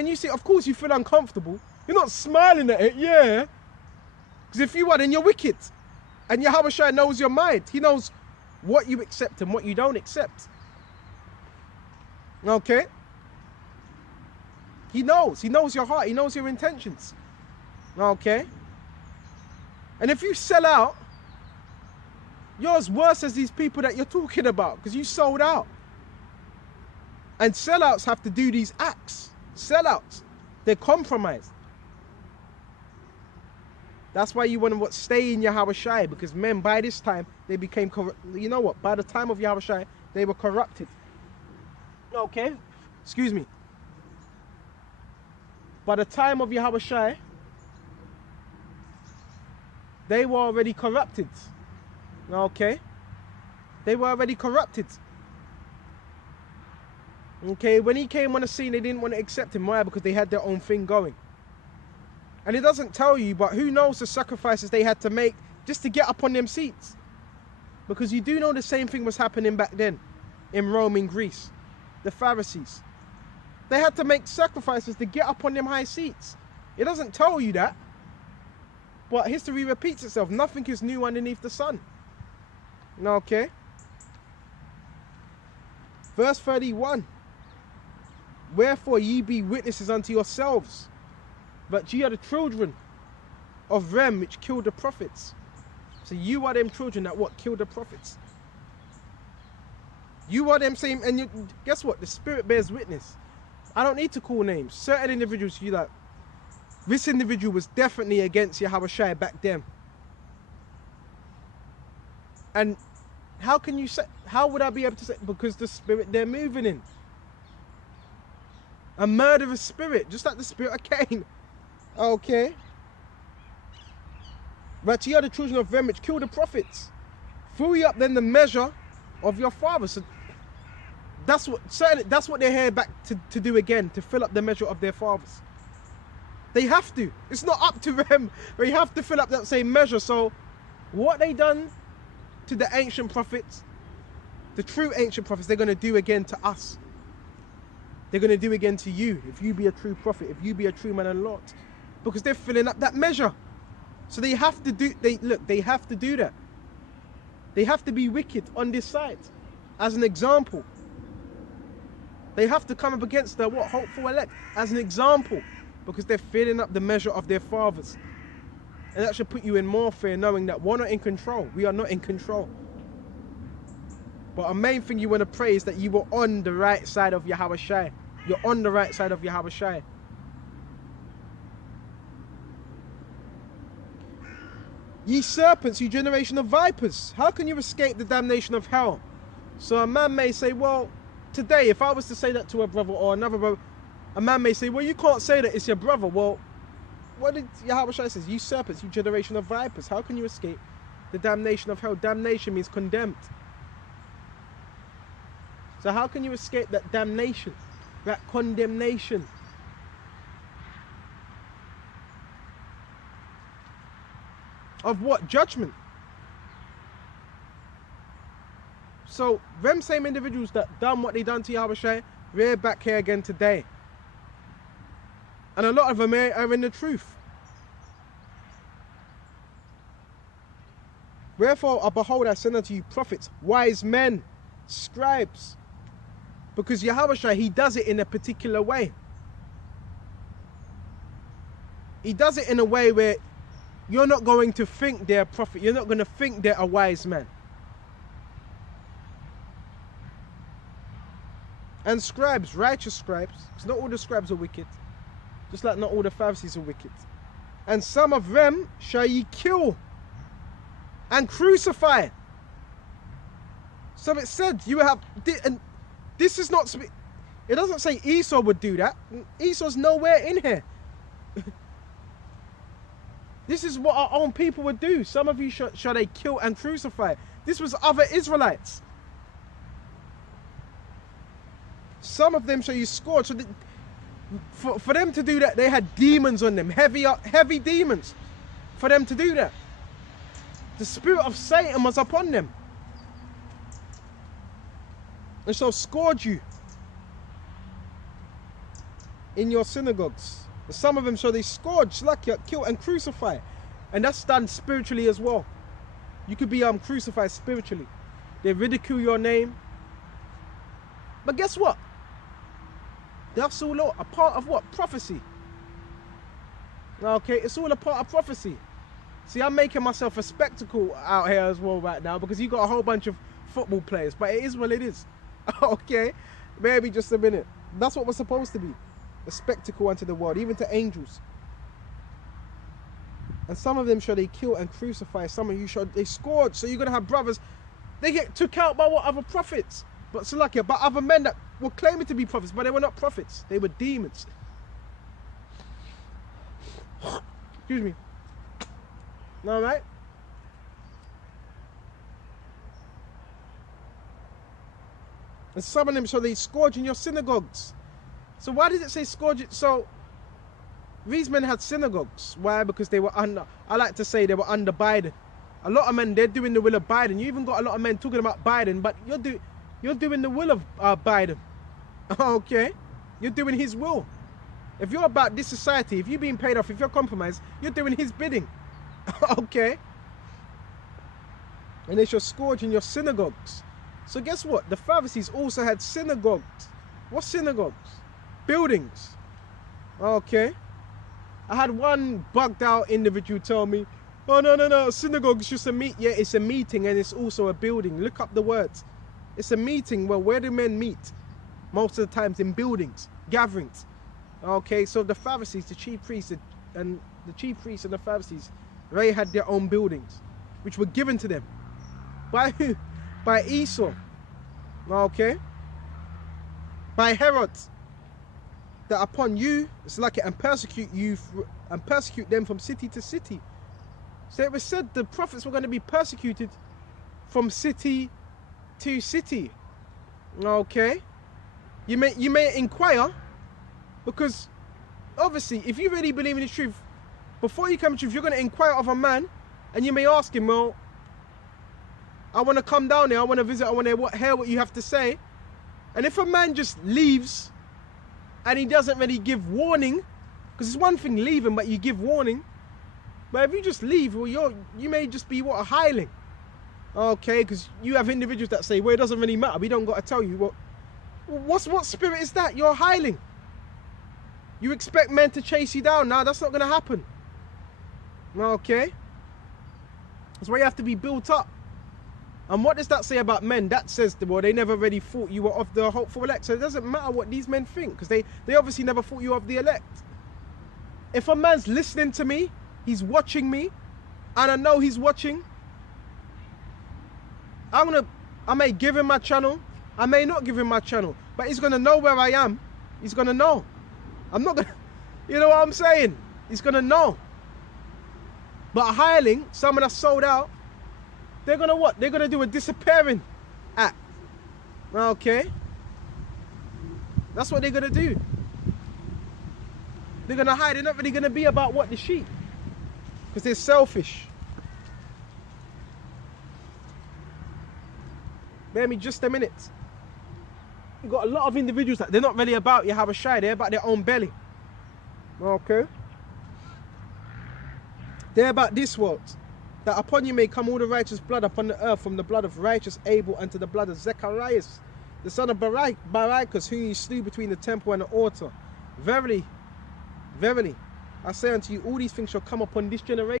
when you see, of course you feel uncomfortable. You're not smiling at it, yeah. Because if you are, then you're wicked. And Yahweh Shai knows your mind. He knows what you accept and what you don't accept. Okay? He knows your heart. He knows your intentions. Okay? And if you sell out, you're as worse as these people that you're talking about, because you sold out. And sellouts have to do these acts. Sellouts. They're compromised. That's why you want to stay in Yahweh Shai, because men by this time, they became corrupt. You know what? By the time of Yahweh Shai, they were corrupted. Okay? Excuse me. By the time of Yahweh Shai, they were already corrupted. Okay? They were already corrupted. Okay? When he came on the scene, they didn't want to accept him. Why? Because they had their own thing going. And it doesn't tell you, but who knows the sacrifices they had to make just to get up on them seats. Because you do know the same thing was happening back then in Rome, in Greece. The Pharisees. They had to make sacrifices to get up on them high seats. It doesn't tell you that. But history repeats itself. Nothing is new underneath the sun. Okay? Verse 31. Wherefore ye be witnesses unto yourselves, but ye are the children of them which killed the prophets. So you are them children that what? Killed the prophets. You are them same, and you, guess what? The Spirit bears witness. I don't need to call names. Certain individuals, you like, this individual was definitely against Yahweh Shai back then. And how can you say, how would I be able to say? Because the spirit they're moving in. A murderous spirit, just like the spirit of Cain. Okay. But ye are the children of them which killed the prophets. Threw ye up then the measure of your fathers. So that's what they're here back to do again, to fill up the measure of their fathers. They have to. It's not up to them. They have to fill up that same measure. So what they done to the ancient prophets, the true ancient prophets, they're going to do again to us. They're going to do again to you, if you be a true prophet, if you be a true man and Lord. Because they're filling up that measure. So they have to do, they have to do that. They have to be wicked on this side. As an example. They have to come up against the what? Hopeful elect. As an example. Because they're filling up the measure of their fathers. And that should put you in more fear, knowing that we're not in control. We are not in control. But a main thing you want to pray is that you were on the right side of Yahweh Shai. You're on the right side of Yahweh Shai. Ye serpents, you generation of vipers, how can you escape the damnation of hell? So a man may say, well, today, if I was to say that to a brother or another brother, a man may say, well, you can't say that, it's your brother. Well, what did Yahweh Shai says? You serpents, you generation of vipers, how can you escape the damnation of hell? Damnation means condemned. So how can you escape that damnation, that condemnation? Of what? Judgment. So them same individuals that done what they done to Yahweh Shai, they're back here again today. And a lot of them are in the truth. Wherefore, behold, I send unto you prophets, wise men, scribes. Because Yahweh Shai, he does it in a particular way. He does it in a way where you're not going to think they're a prophet. You're not going to think they're a wise man. And scribes, righteous scribes, because not all the scribes are wicked. Just like not all the Pharisees are wicked. And some of them shall ye kill and crucify. So it said you have, and this is not, it doesn't say Esau would do that. Esau's nowhere in here. This is what our own people would do. Some of you shall they kill and crucify. This was other Israelites. Some of them shall you scourge. So for them to do that, they had demons on them, heavy demons, for them to do that. The spirit of Satan was upon them. And shall scourge you in your synagogues. And some of them shall they scourge, kill and crucify. And that's done spiritually as well. You could be crucified spiritually. They ridicule your name. But guess what? That's all a part of what? Prophecy. Okay, it's all a part of prophecy. See, I'm making myself a spectacle out here as well right now because you got a whole bunch of football players, but it is what it is. Okay, maybe just a minute. That's what we're supposed to be. A spectacle unto the world, even to angels. And some of them shall they kill and crucify. Some of you shall they scourge. So you're going to have brothers. They get took out by what? Other prophets. But Salakia, by other men that were claiming to be prophets, but they were not prophets. They were demons. Excuse me. All right? And some of them shall they scourge in your synagogues. So why does it say scourge it? So these men had synagogues. Why? Because they were under, I like to say they were under Biden. A lot of men, they're doing the will of Biden. You even got a lot of men talking about Biden, but you're doing the will of Biden. Okay? You're doing his will. If you're about this society, if you're being paid off, if you're compromised, you're doing his bidding. Okay? And they shall scourge in your synagogues. So guess what? The Pharisees also had synagogues. What synagogues? Buildings. Okay? I had one bugged out individual tell me, oh no, synagogue is just a meet. Yeah, it's a meeting and it's also a building. Look up the words. It's a meeting. Well, where do men meet? Most of the times in buildings, gatherings. Okay, so the Pharisees, the chief priests and the Pharisees, they had their own buildings, which were given to them. By who? By Esau. Okay? By Herod. That upon you, it's like it, and persecute them from city to city. So it was said the prophets were going to be persecuted from city to city. Okay? You may inquire, because obviously if you really believe in the truth, before you come to truth, you're going to inquire of a man, and you may ask him, well, I want to come down there, I want to visit, I want to hear what you have to say. And if a man just leaves and he doesn't really give warning, because it's one thing leaving, but you give warning. But if you just leave, well, you may just be what, a hireling. Okay, because you have individuals that say, well, it doesn't really matter, we don't got to tell you. What spirit is that? You're a hireling. You expect men to chase you down. Now that's not going to happen. Okay? That's why you have to be built up. And what does that say about men? That says, well, they never really thought you were of the hopeful elect. So it doesn't matter what these men think, because they obviously never thought you of the elect. If a man's listening to me, he's watching me, and I know he's watching, I may give him my channel, I may not give him my channel, but he's going to know where I am. He's going to know. I'm not going to, you know what I'm saying? He's going to know. But a hireling, someone that's sold out, they're going to what? They're going to do a disappearing act. Okay? That's what they're going to do. They're going to hide. They're not really going to be about what? The sheep. Because they're selfish. Bear me just a minute. You've got a lot of individuals that they're not really about Yahweh Shai. They're about their own belly. Okay? They're about this world. That upon you may come all the righteous blood upon the earth, from the blood of righteous Abel unto the blood of Zacharias, the son of Barachias, whom you slew between the temple and the altar. Verily, verily, I say unto you, all these things shall come upon this generation.